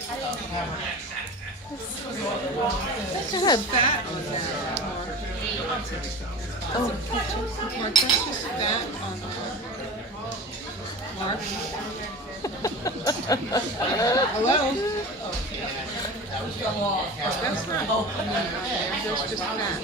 That's good. Fat on that. Oh, Mark, that's just fat on Mark. Hello? That's not. That's just fat.